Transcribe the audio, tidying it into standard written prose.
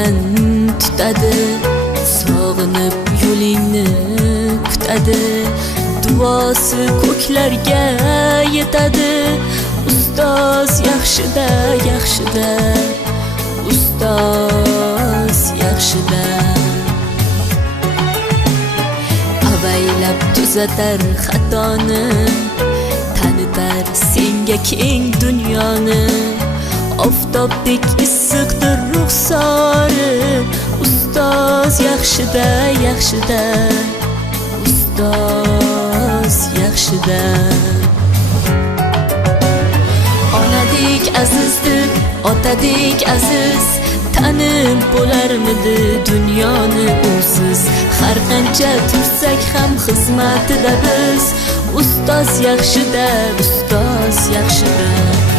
ko'rgan tutadi, sog'inib yo'lingni kutadi, duosi ko'klarga yetadi. Ustoz yaxshida, yaxshida, ustoz yaxshida. Avaylab tuzatar xatoni, tanitar senga keng dunyoni. Oftobdek issiqdir ruxsori, ustoz yaxshida, yaxshida, ustoz yaxshida. Onadek azizdir, otadek aziz, tanib bo'larmidi dunyoni usiz. Har qancha tursak ham xizmatida biz, ustoz yaxshida, ustoz yaxshida.